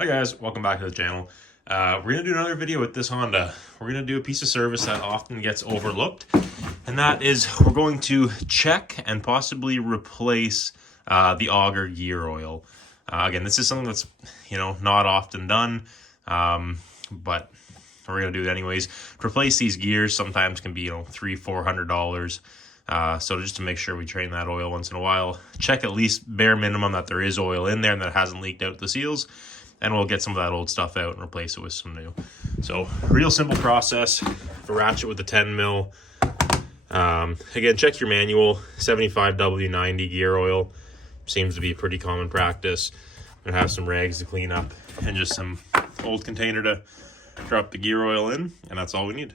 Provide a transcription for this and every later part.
Hi guys, welcome back to the channel. We're going to do another video with this Honda. We're going to do a piece of service that often gets overlooked, and that is we're going to check and possibly replace the auger gear oil. Again, this is something that's, not often done, but we're going to do it anyways. To replace these gears sometimes can be, $300–400. So just to make sure we drain that oil once in a while, check at least bare minimum that there is oil in there and that it hasn't leaked out the seals. And we'll get some of that old stuff out and replace it with some new. So, real simple process. The ratchet with the 10 mil. Again, check your manual. 75W90 gear oil seems to be pretty common practice. I'm gonna have some rags to clean up and just some old container to drop the gear oil in, and that's all we need.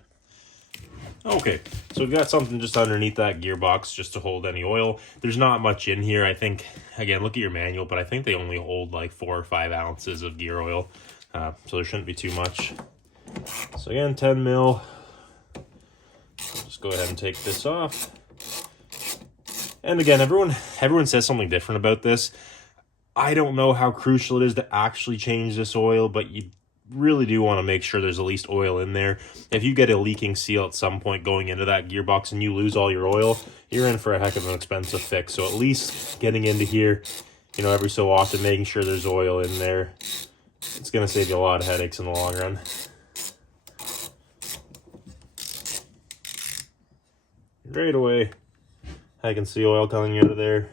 Okay, so we've got something just underneath that gearbox just to hold any oil. There's not much in here. I think, again, look at your manual, but I think they only hold like 4 or 5 ounces of gear oil. So there shouldn't be too much. So again, 10 mil. Just go ahead and take this off. And again, everyone says something different about this. I don't know how crucial it is to actually change this oil, but you really do want to make sure there's at least oil in there. If you get a leaking seal at some point going into that gearbox and you lose all your oil, you're in for a heck of an expensive fix. So at least getting into here, every so often, making sure there's oil in there, it's going to save you a lot of headaches in the long run. Right away, I can see oil coming out of there.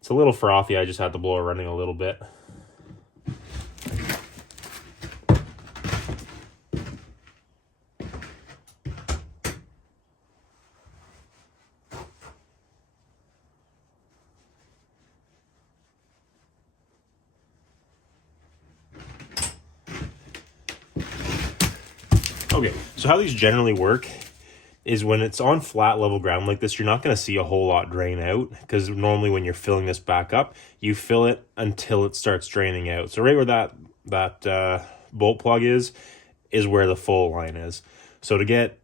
It's a little frothy. I just had the blower running a little bit. Okay, so how these generally work is when it's on flat level ground like this, you're not going to see a whole lot drain out, because normally when you're filling this back up, you fill it until it starts draining out. So right where that bolt plug is where the full line is. So to get,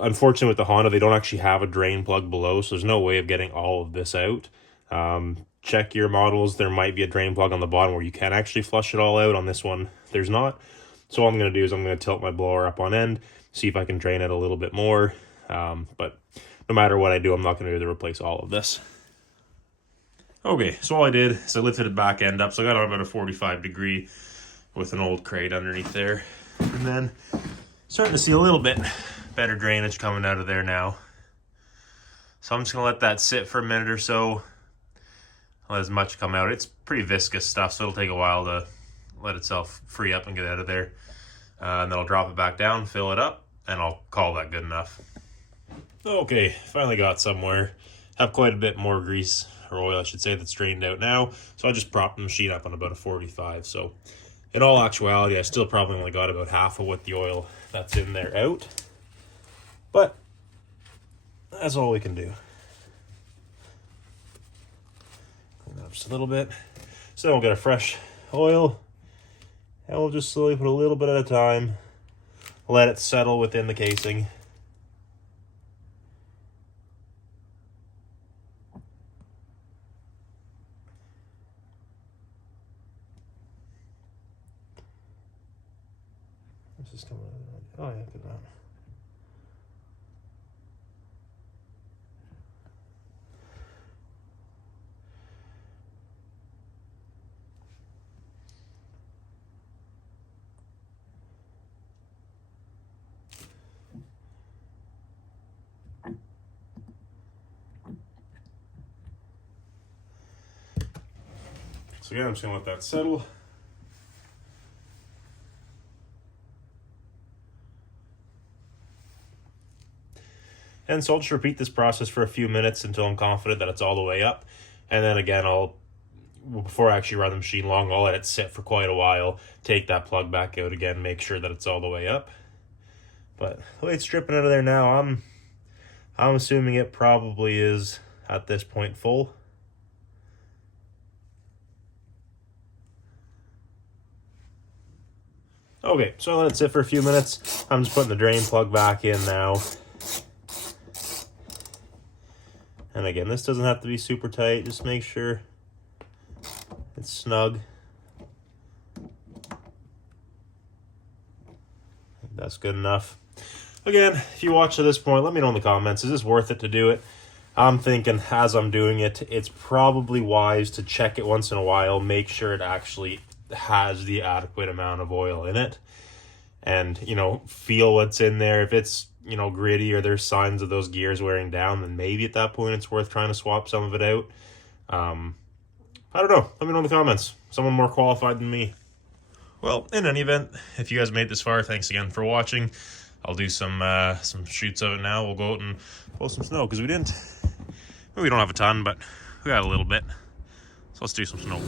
unfortunately with the Honda, they don't actually have a drain plug below, so there's no way of getting all of this out. Check your models. There might be a drain plug on the bottom where you can actually flush it all out. On this one, there's not. So all I'm going to do is I'm going to tilt my blower up on end, see if I can drain it a little bit more. But no matter what I do, I'm not going to be able to replace all of this. Okay, so all I did is I lifted the back end up. So I got it about a 45 degree with an old crate underneath there. And then starting to see a little bit better drainage coming out of there now. So I'm just going to let that sit for a minute or so. Let as much come out. It's pretty viscous stuff, so it'll take a while to let itself free up and get out of there. And then I'll drop it back down, fill it up, and I'll call that good enough. Okay, finally got somewhere. Have quite a bit more grease, or oil I should say, that's drained out now. So I just propped the machine up on about a 45. So in all actuality, I still probably only got about half of what the oil that's in there out. But that's all we can do. Clean that up just a little bit. So then we'll get a fresh oil. And we'll just slowly put a little bit at a time, let it settle within the casing. This is coming out. Oh yeah, good enough. So again, I'm just going to let that settle. And so I'll just repeat this process for a few minutes until I'm confident that it's all the way up. And then again, before I actually run the machine long, I'll let it sit for quite a while, take that plug back out again, make sure that it's all the way up. But the way it's dripping out of there now, I'm assuming it probably is at this point full. Okay, so I let it sit for a few minutes. I'm just putting the drain plug back in now. And again, this doesn't have to be super tight. Just make sure It's snug. That's good enough. Again, if you watch to this point, let me know in the comments, is this worth it to do it? I'm thinking, as I'm doing it, it's probably wise to check it once in a while, make sure it actually has the adequate amount of oil in it, and, you know, feel what's in there. If it's, you know, gritty or there's signs of those gears wearing down, then maybe at that point it's worth trying to swap some of it out. I don't know. Let me know in the comments. Someone more qualified than me. Well, in any event, if you guys made this far, thanks again for watching. I'll do some shoots of it now. We'll go out and pull some snow, because we don't have a ton, but we got a little bit. So let's do some snow.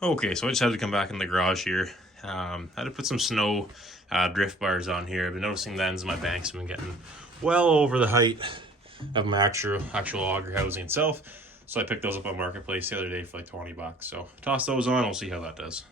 Okay, so I just had to come back in the garage here. Had to put some snow drift bars on here. I've been noticing the ends of my banks have been getting well over the height of my actual auger housing itself. So I picked those up on Marketplace the other day for like 20 bucks. So toss those on, we'll see how that does.